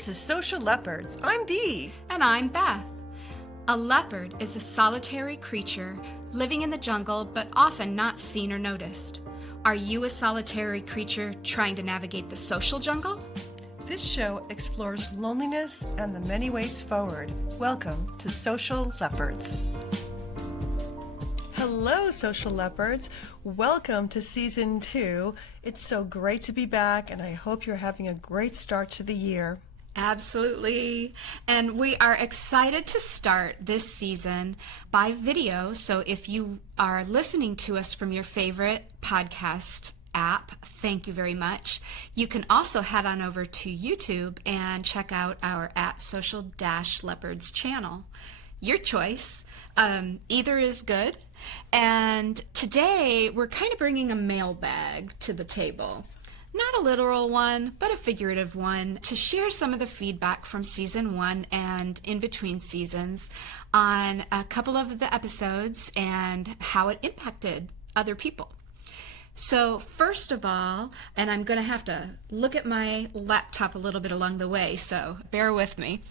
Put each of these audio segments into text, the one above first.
This is Social Leopards. I'm Bea. And I'm Beth. A leopard is a solitary creature living in the jungle but often not seen or noticed. Are you a solitary creature trying to navigate the social jungle? This show explores loneliness and the many ways forward. Welcome to Social Leopards. Hello, Social Leopards. Welcome to Season 2. It's so great to be back, and I hope you're having a great start to the year. Absolutely. And we are excited to start this season by video. So if you are listening to us from your favorite podcast app, thank you very much. You can also head on over to YouTube and check out our @social-leopards channel. Your choice. Either is good. And today we're kind of bringing a mailbag to the table. Not a literal one, but a figurative one, to share some of the feedback from Season 1 and in between seasons on a couple of the episodes and how it impacted other people. So first of all, and I'm going to have to look at my laptop a little bit along the way, so bear with me.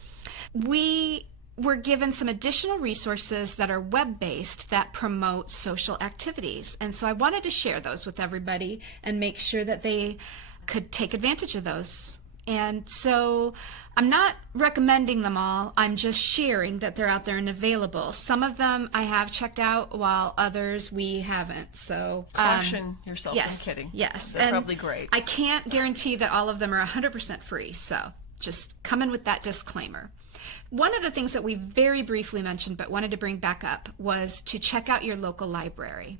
We were given some additional resources that are web-based that promote social activities. And so I wanted to share those with everybody and make sure that they could take advantage of those. And so I'm not recommending them all. I'm just sharing that they're out there and available. Some of them I have checked out, while others we haven't. So Caution yourself. Yes, I'm kidding. Yes. They're probably great. I can't guarantee that all of them are 100% free. So just come in with that disclaimer. One of the things that we very briefly mentioned but wanted to bring back up was to check out your local library.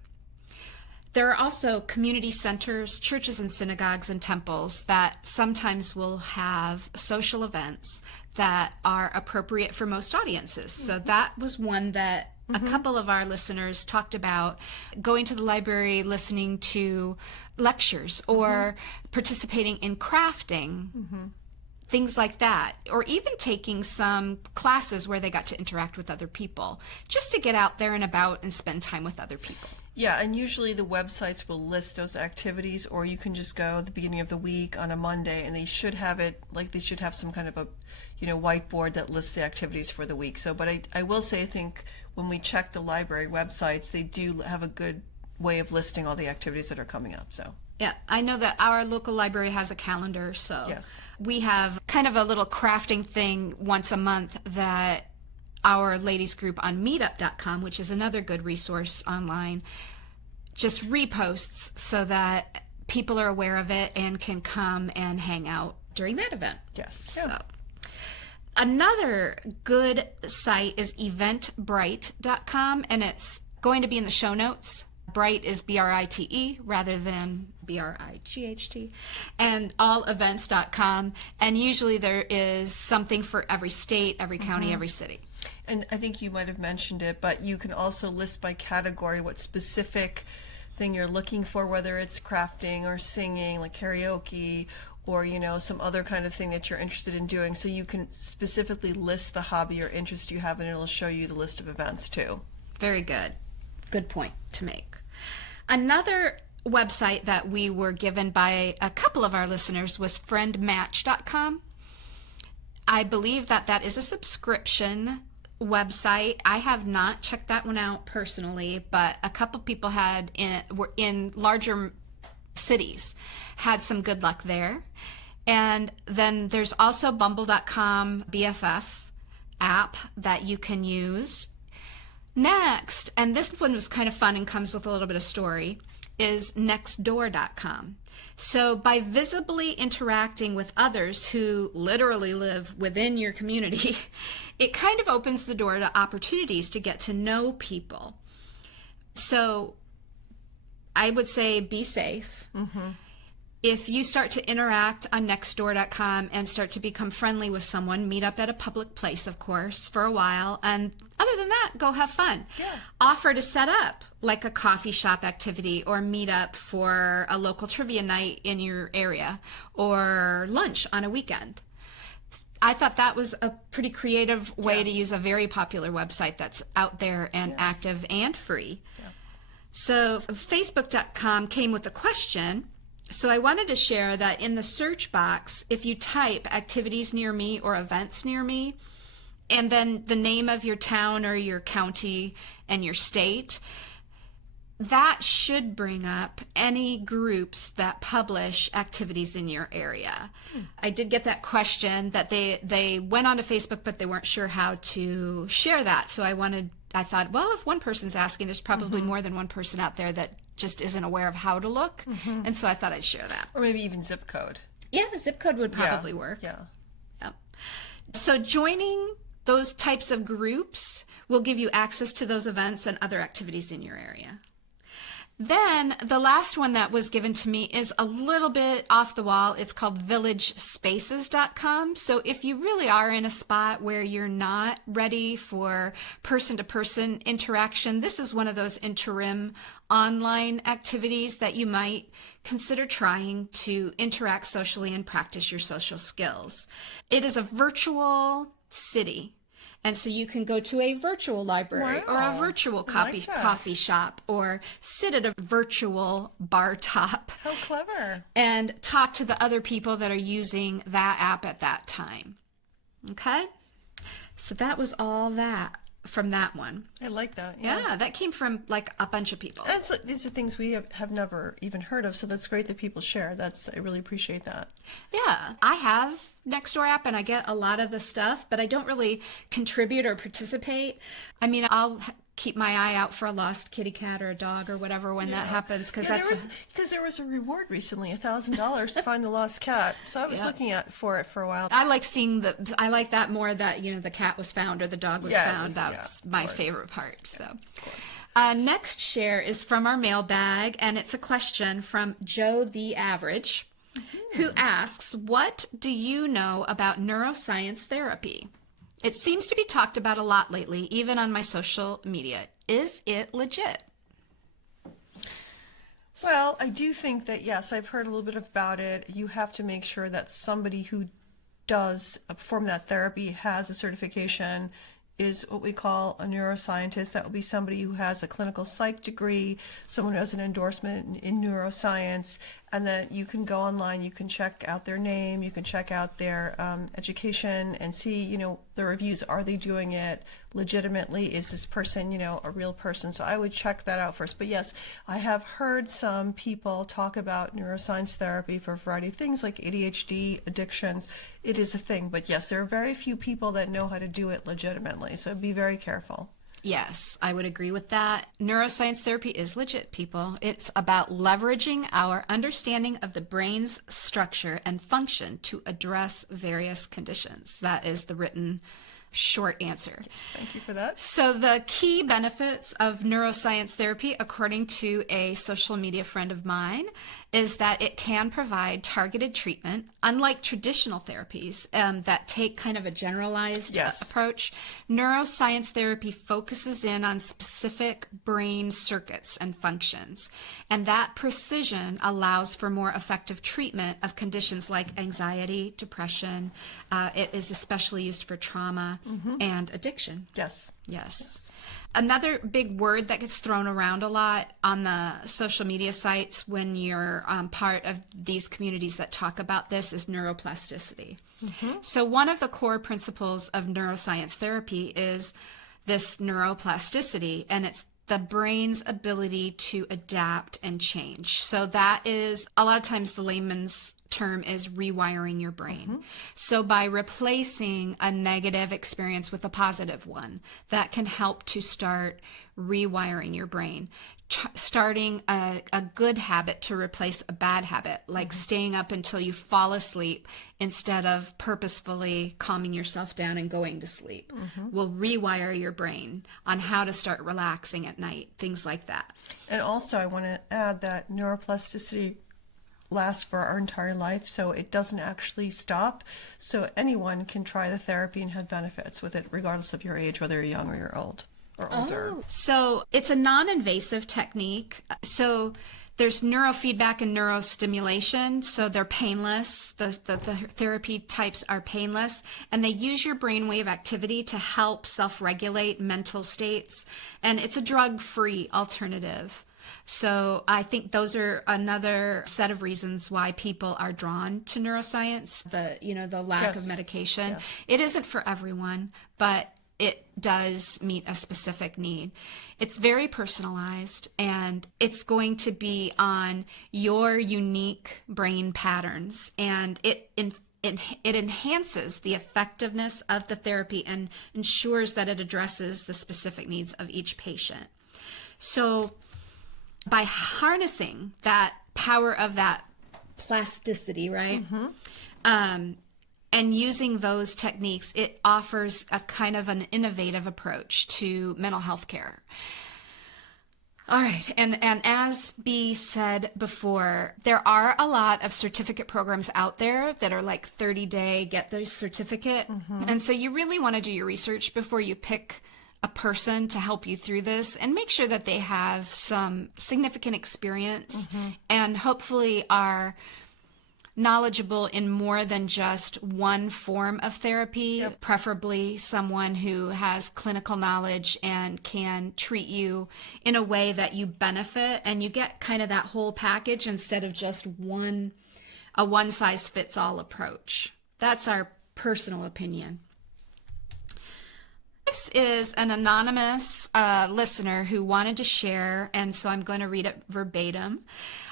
There are also community centers, churches and synagogues and temples that sometimes will have social events that are appropriate for most audiences. So that was one that a couple of our listeners talked about, going to the library, listening to lectures, or participating in crafting. Things like that, or even taking some classes where they got to interact with other people, just to get out there and about and spend time with other people. Yeah, and usually the websites will list those activities, or you can just go at the beginning of the week on a Monday, and they should have it, like they should have some kind of a, whiteboard that lists the activities for the week. So, but I will say, I think when we check the library websites, they do have a good way of listing all the activities that are coming up, so. Yeah, I know that our local library has a calendar, so yes. We have kind of a little crafting thing once a month that our ladies group on meetup.com, which is another good resource online, just reposts so that people are aware of it and can come and hang out during that event. Yes. So another good site is eventbrite.com, and it's going to be in the show notes. Bright is B-R-I-T-E rather than B-R-I-G-H-T, and allevents.com. And usually there is something for every state, every county, every city. And I think you might have mentioned it, but you can also list by category what specific thing you're looking for, whether it's crafting or singing, like karaoke, or some other kind of thing that you're interested in doing. So you can specifically list the hobby or interest you have, and it'll show you the list of events too. Very good. Good point to make. Another website that we were given by a couple of our listeners was friendmatch.com. I believe that is a subscription website. I have not checked that one out personally, but a couple people were in larger cities, had some good luck there. And then there's also bumble.com BFF app that you can use. Next, and this one was kind of fun and comes with a little bit of story, is nextdoor.com. So by visibly interacting with others who literally live within your community, it kind of opens the door to opportunities to get to know people. So I would say be safe. If you start to interact on nextdoor.com and start to become friendly with someone, meet up at a public place, of course, for a while. And other than that, go have fun. Yeah. Offer to set up like a coffee shop activity or meet up for a local trivia night in your area or lunch on a weekend. I thought that was a pretty creative way to use a very popular website that's out there and active and free. Yeah. So Facebook.com came with a question. So I wanted to share that in the search box, if you type activities near me or events near me, and then the name of your town or your county and your state, that should bring up any groups that publish activities in your area. I did get that question that they went onto Facebook, but they weren't sure how to share that. So I thought, well, if one person's asking, there's probably more than one person out there that just isn't aware of how to look. And so I thought I'd share that. Or maybe even zip code. Yeah, zip code would probably work. Yeah. Yep. So joining those types of groups will give you access to those events and other activities in your area. Then the last one that was given to me is a little bit off the wall. It's called villagespaces.com. So if you really are in a spot where you're not ready for person-to-person interaction, this is one of those interim online activities that you might consider trying to interact socially and practice your social skills. It is a virtual city. And so you can go to a virtual library or a virtual coffee shop or sit at a virtual bar top. How clever. And talk to the other people that are using that app at that time. Okay? So that was all that from that one. I like that. Yeah, that came from like a bunch of people. And these are things we have never even heard of, so that's great that people share. I really appreciate that. Yeah, I have Nextdoor app and I get a lot of the stuff, but I don't really contribute or participate. I mean, I'll keep my eye out for a lost kitty cat or a dog or whatever when that happens, because there was a reward recently, $1,000 to find the lost cat. So I was looking for it for a while. I like seeing I like that more, that the cat was found or the dog was found. That's my favorite part. So next share is from our mailbag, and it's a question from Joe the Average, who asks, what do you know about neuroscience therapy? It seems to be talked about a lot lately, even on my social media. Is it legit? Well, I do think that, yes, I've heard a little bit about it. You have to make sure that somebody who does perform that therapy has a certification, is what we call a neuroscientist. That will be somebody who has a clinical psych degree, someone who has an endorsement in neuroscience, and then you can go online, you can check out their name, you can check out their education and see, the reviews. Are they doing it legitimately? Is this person, a real person? So I would check that out first. But yes, I have heard some people talk about neuroscience therapy for a variety of things like ADHD, addictions. It is a thing. But yes, there are very few people that know how to do it legitimately. So be very careful. Yes, I would agree with that. Neuroscience therapy is legit, people. It's about leveraging our understanding of the brain's structure and function to address various conditions. That is the written short answer. Yes, thank you for that. So the key benefits of neuroscience therapy, according to a social media friend of mine, is that it can provide targeted treatment, unlike traditional therapies that take kind of a generalized approach. Neuroscience therapy focuses in on specific brain circuits and functions, and that precision allows for more effective treatment of conditions like anxiety, depression. It is especially used for trauma and addiction. Yes. Another big word that gets thrown around a lot on the social media sites when you're part of these communities that talk about this is neuroplasticity. So one of the core principles of neuroscience therapy is this neuroplasticity, and it's the brain's ability to adapt and change. So that is, a lot of times the layman's term is rewiring your brain. So by replacing a negative experience with a positive one, that can help to start rewiring your brain. Starting a good habit to replace a bad habit, like staying up until you fall asleep instead of purposefully calming yourself down and going to sleep, will rewire your brain on how to start relaxing at night, things like that. And also I want to add that neuroplasticity lasts for our entire life, so it doesn't actually stop. So anyone can try the therapy and have benefits with it, regardless of your age, whether you're young or you're old or older. So it's a non-invasive technique. So there's neurofeedback and neurostimulation, so they're painless. The therapy types are painless, and they use your brainwave activity to help self-regulate mental states, and it's a drug-free alternative So I think those are another set of reasons why people are drawn to neuroscience, the lack of medication. Yes. It isn't for everyone, but it does meet a specific need. It's very personalized, and it's going to be on your unique brain patterns, and it enhances the effectiveness of the therapy and ensures that it addresses the specific needs of each patient. So by harnessing that power of that plasticity, right? And using those techniques, it offers a kind of an innovative approach to mental health care. All right. And as Bea said before, there are a lot of certificate programs out there that are like 30-day, get the certificate. And so you really want to do your research before you pick a person to help you through this, and make sure that they have some significant experience and hopefully are knowledgeable in more than just one form of therapy, preferably someone who has clinical knowledge and can treat you in a way that you benefit and you get kind of that whole package instead of just a one-size-fits-all approach. That's our personal opinion. This is an anonymous listener who wanted to share, and so I'm going to read it verbatim.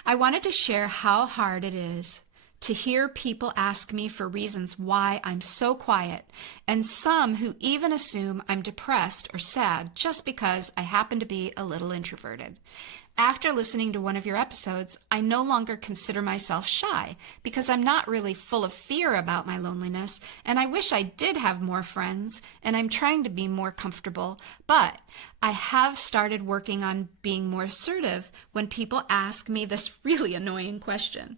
I wanted to share how hard it is to hear people ask me for reasons why I'm so quiet, and some who even assume I'm depressed or sad just because I happen to be a little introverted. After listening to one of your episodes, I no longer consider myself shy because I'm not really full of fear about my loneliness, and I wish I did have more friends, and I'm trying to be more comfortable, but I have started working on being more assertive when people ask me this really annoying question.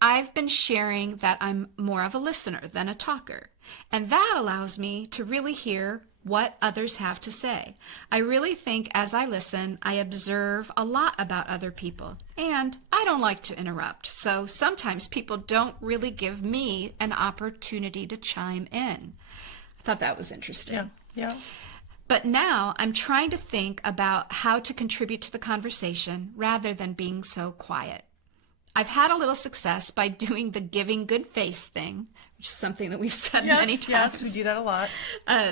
I've been sharing that I'm more of a listener than a talker, and that allows me to really hear what others have to say. I really think as I listen, I observe a lot about other people, and I don't like to interrupt, so sometimes people don't really give me an opportunity to chime in. I thought that was interesting. Yeah. But now I'm trying to think about how to contribute to the conversation rather than being so quiet. I've had a little success by doing the giving good face thing, which is something that we've said many times. Yes, we do that a lot.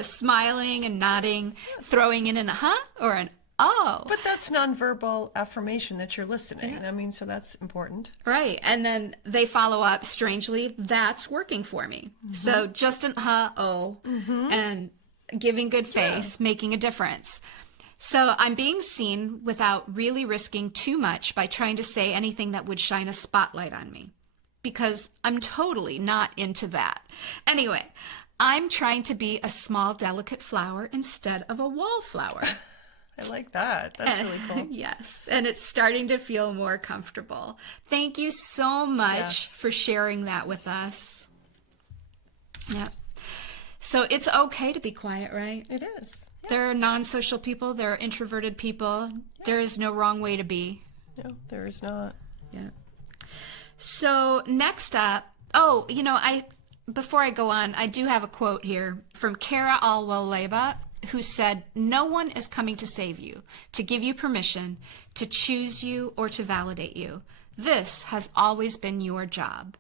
Smiling and nodding, throwing in an huh or an oh. But that's nonverbal affirmation that you're listening. I mean, so that's important. Right. And then they follow up, strangely, that's working for me. So just an huh, oh, and giving good face, making a difference. So I'm being seen without really risking too much by trying to say anything that would shine a spotlight on me, because I'm totally not into that. Anyway, I'm trying to be a small, delicate flower instead of a wallflower. I like that. That's really cool. Yes, and it's starting to feel more comfortable. Thank you so much for sharing that with us. Yeah. So it's okay to be quiet, right? It is. There are non-social people. There are introverted people. There is no wrong way to be. No, there is not. Yeah. So next up, before I go on, I do have a quote here from Kara Alwell-Leba, who said, "No one is coming to save you, to give you permission, to choose you, or to validate you. This has always been your job.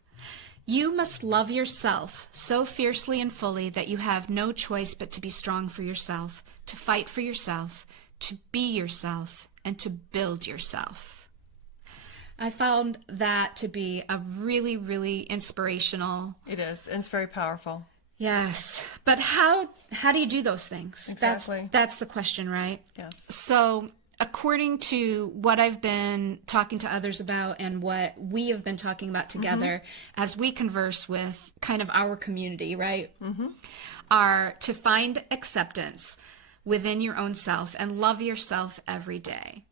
You must love yourself so fiercely and fully that you have no choice but to be strong for yourself, to fight for yourself, to be yourself, and to build yourself." I found that to be a really, really inspirational. It is, and it's very powerful. Yes, but how do you do those things? Exactly. That's the question, right? Yes. So according to what I've been talking to others about and what we have been talking about together as we converse with kind of our community, right? Are to find acceptance within your own self and love yourself every day.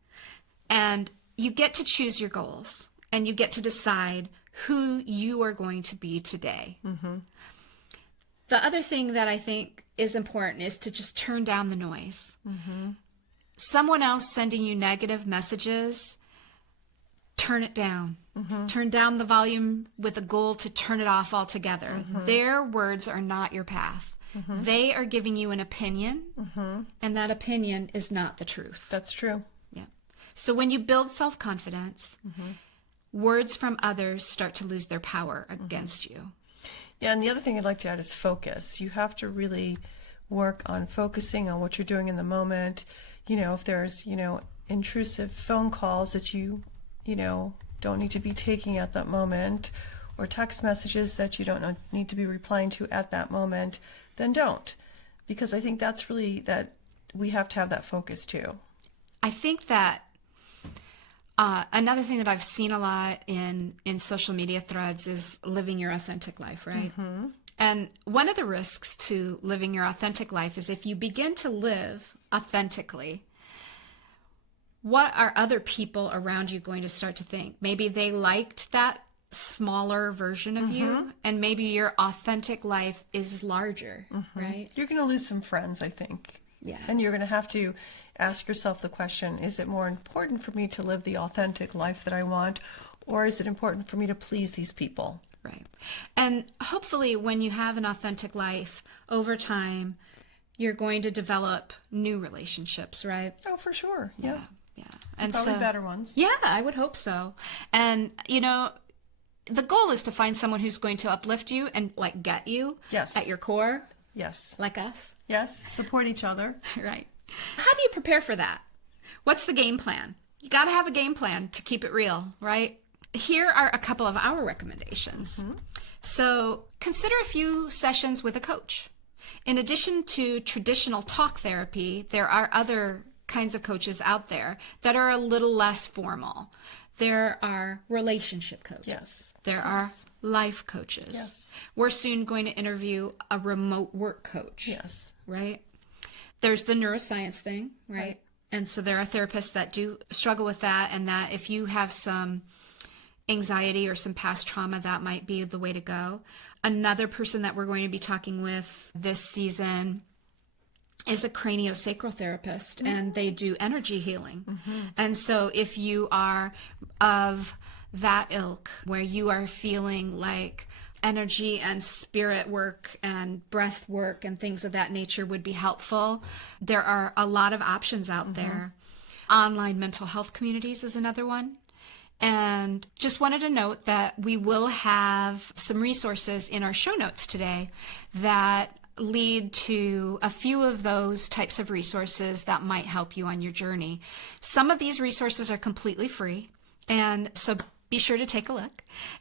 And you get to choose your goals, and you get to decide who you are going to be today. The other thing that I think is important is to just turn down the noise. Someone else sending you negative messages, turn it down. Turn down the volume with a goal to turn it off altogether. Their words are not your path. They are giving you an opinion, and that opinion is not the truth. That's true. Yeah. So when you build self-confidence, words from others start to lose their power against you. Yeah, and the other thing I'd like to add is focus. You have to really work on focusing on what you're doing in the moment. If there's, intrusive phone calls that you don't need to be taking at that moment, or text messages that you don't need to be replying to at that moment, then don't. Because I think that's really that we have to have that focus too. I think that another thing that I've seen a lot in social media threads is living your authentic life, right? And one of the risks to living your authentic life is if you begin to live authentically, what are other people around you going to start to think? Maybe they liked that smaller version of you, and maybe your authentic life is larger, right? You're going to lose some friends, I think. Yeah. And you're going to have to ask yourself the question, is it more important for me to live the authentic life that I want, or is it important for me to please these people? Right. And hopefully when you have an authentic life over time, you're going to develop new relationships, right? Oh, for sure. Yeah. Yeah. And Probably better ones. Yeah, I would hope so. And, the goal is to find someone who's going to uplift you and get you at your core. Yes. Like us. Yes. Support each other. Right. How do you prepare for that? What's the game plan? You got to have a game plan to keep it real, right? Here are a couple of our recommendations. So consider a few sessions with a coach. In addition to traditional talk therapy, there are other kinds of coaches out there that are a little less formal. There are relationship coaches. Yes. There are life coaches. Yes. We're soon going to interview a remote work coach. Yes. Right? There's the neuroscience thing, right? And so there are therapists that do struggle with that, and that if you have some anxiety or some past trauma, that might be the way to go. Another person that we're going to be talking with this season is a craniosacral therapist, and they do energy healing. And so if you are of that ilk, where you are feeling like energy and spirit work and breath work and things of that nature would be helpful, there are a lot of options out there. Online mental health communities is another one. And just wanted to note that we will have some resources in our show notes today that lead to a few of those types of resources that might help you on your journey. Some of these resources are completely free, and so be sure to take a look.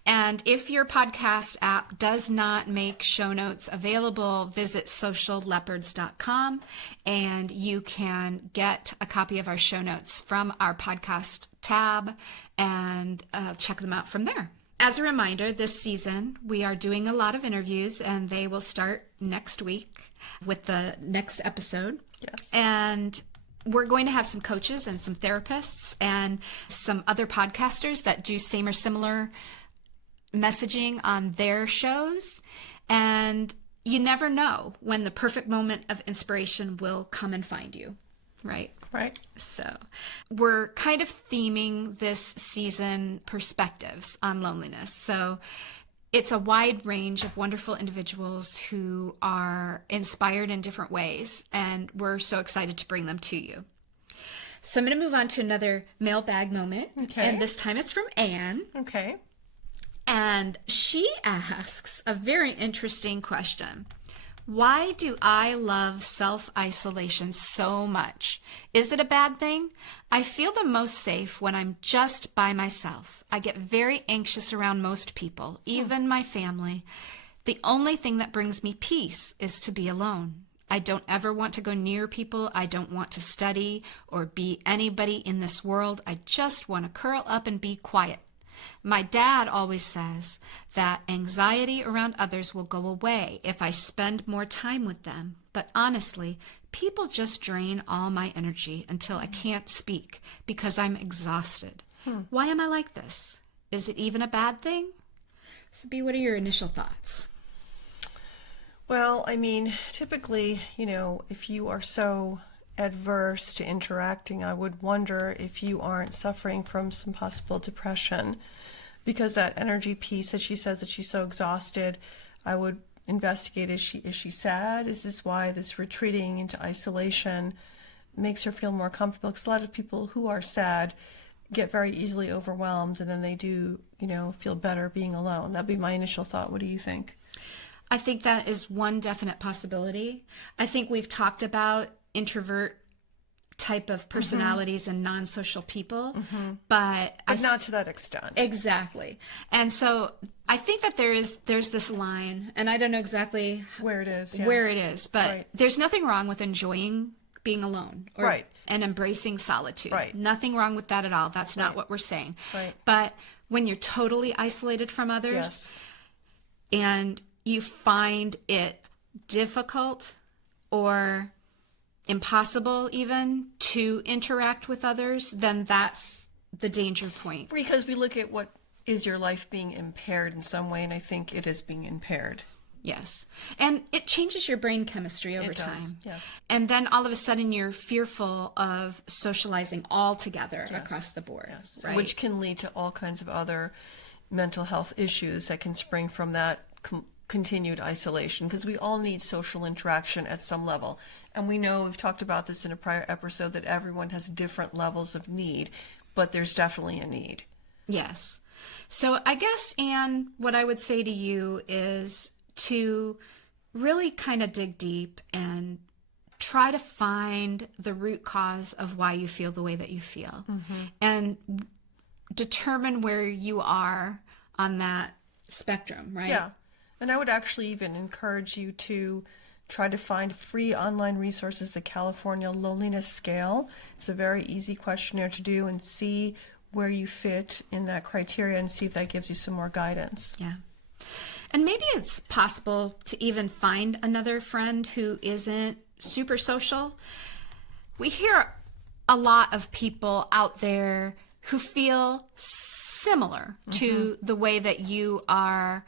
And if your podcast app does not make show notes available, visit socialleopards.com and you can get a copy of our show notes from our podcast tab and check them out from there. As a reminder, this season we are doing a lot of interviews, and they will start next week with the next episode. Yes. And we're going to have some coaches and some therapists and some other podcasters that do same or similar messaging on their shows. And you never know when the perfect moment of inspiration will come and find you, right? Right. So we're kind of theming this season perspectives on loneliness. So it's a wide range of wonderful individuals who are inspired in different ways, and we're so excited to bring them to you. So I'm going to move on to another mailbag moment, and this time it's from Anne. Okay. And she asks a very interesting question. Why do I love self-isolation so much? Is it a bad thing? I feel the most safe when I'm just by myself. I get very anxious around most people, even my family. The only thing that brings me peace is to be alone. I don't ever want to go near people. I don't want to study or be anybody in this world. I just want to curl up and be quiet. My dad always says that anxiety around others will go away if I spend more time with them. But honestly, people just drain all my energy until I can't speak because I'm exhausted. Why am I like this? Is it even a bad thing? So, Bea, what are your initial thoughts? Well, I mean, typically, if you are so adverse to interacting, I would wonder if you aren't suffering from some possible depression, because that energy piece that she says that she's so exhausted, I would investigate, is she sad? Is this why this retreating into isolation makes her feel more comfortable. Because a lot of people who are sad get very easily overwhelmed, and then they do, feel better being alone. That'd be my initial thought. What do you think? I think that is one definite possibility. I think we've talked about introvert type of personalities and non-social people, but not to that extent. Exactly. And so I think that there's this line, and I don't know exactly where it is, but right. There's nothing wrong with enjoying being alone right. and embracing solitude. Right. Nothing wrong with that at all. That's not what we're saying. Right. But when you're totally isolated from others and you find it difficult or impossible even to interact with others, then that's the danger point. Because we look at what is your life being impaired in some way, and I think it is being impaired. Yes. And it changes your brain chemistry over time. Yes. And then all of a sudden you're fearful of socializing altogether across the board. Yes. Right? Which can lead to all kinds of other mental health issues that can spring from that continued isolation, because we all need social interaction at some level. And we know, we've talked about this in a prior episode, that everyone has different levels of need, but there's definitely a need. Yes. So I guess, Anne, what I would say to you is to really kind of dig deep and try to find the root cause of why you feel the way that you feel, and determine where you are on that spectrum, right? Yeah. And I would actually even encourage you to try to find free online resources, the California Loneliness Scale. It's a very easy questionnaire to do, and see where you fit in that criteria and see if that gives you some more guidance. Yeah. And maybe it's possible to even find another friend who isn't super social. We hear a lot of people out there who feel similar to the way that you are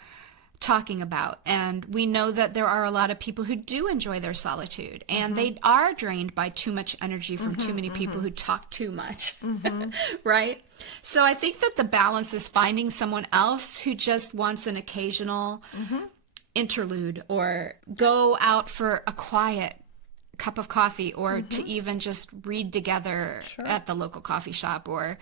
talking about. And we know that there are a lot of people who do enjoy their solitude, and they are drained by too much energy from too many people who talk too much, right? So I think that the balance is finding someone else who just wants an occasional interlude, or go out for a quiet cup of coffee, or to even just read together at the local coffee shop, or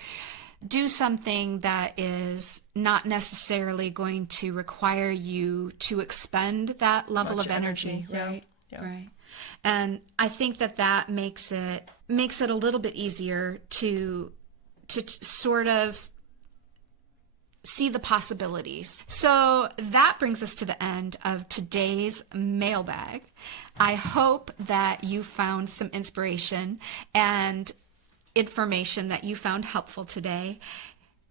do something that is not necessarily going to require you to expend that level of energy. Right? Yeah. Right. And I think that makes it a little bit easier to sort of see the possibilities. So that brings us to the end of today's mailbag. I hope that you found some inspiration and information that you found helpful today.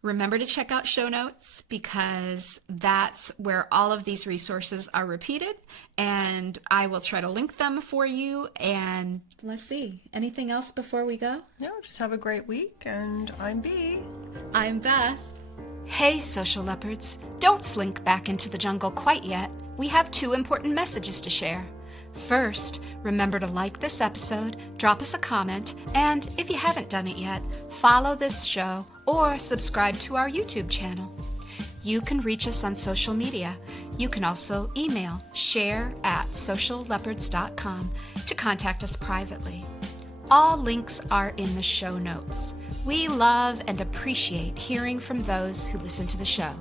Remember to check out show notes, because that's where all of these resources are repeated, and I will try to link them for you. And let's see, anything else before we go? No, just have a great week. And I'm Bea. I'm Beth. Hey, Social Leopards, don't slink back into the jungle quite yet. We have 2 important messages to share. First, remember to like this episode, drop us a comment, and if you haven't done it yet, follow this show or subscribe to our YouTube channel. You can reach us on social media. You can also email share@socialleopards.com to contact us privately. All links are in the show notes. We love and appreciate hearing from those who listen to the show.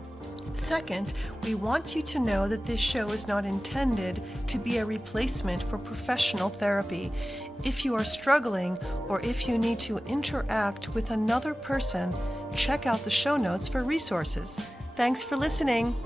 Second, we want you to know that this show is not intended to be a replacement for professional therapy. If you are struggling, or if you need to interact with another person, check out the show notes for resources. Thanks for listening.